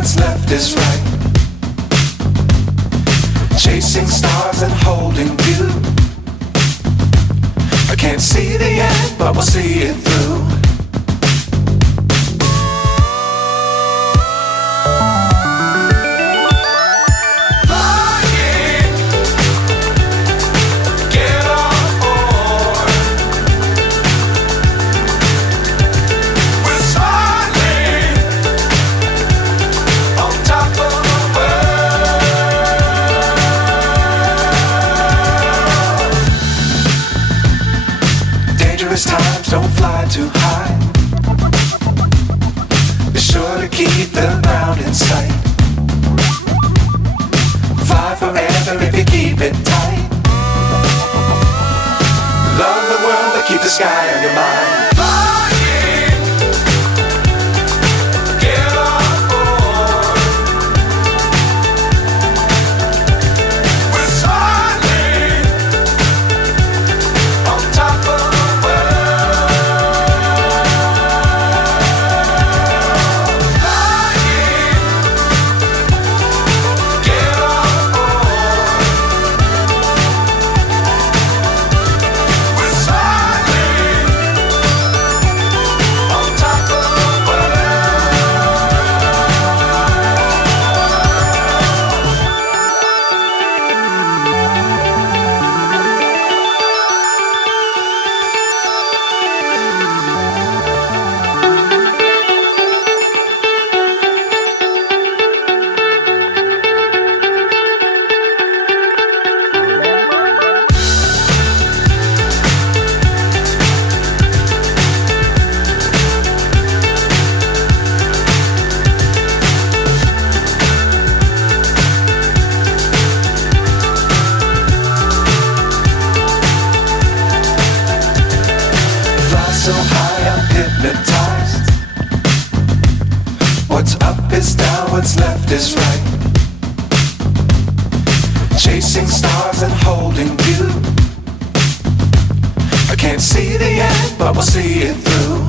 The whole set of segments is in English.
what's left is right. Chasing stars and holding you. I can't see the end, but we'll see it through. Times don't fly too high. Be sure to keep the ground in sight. Fly forever if you keep it tight. Love the world but keep the sky on your mind. So high I'm hypnotized. What's up is down, what's left is right. Chasing stars and holding you. I can't see the end, but we'll see it through.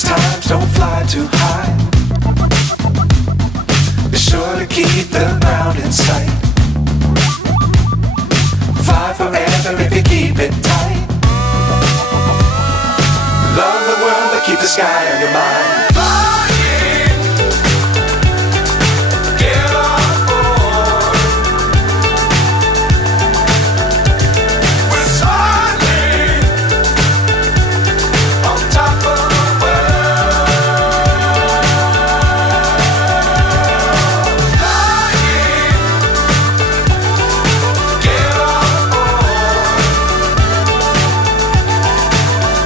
Times don't fly too high. Be sure to keep the ground in sight. Fly forever if you keep it tight. Love the world but keep the sky on your mind.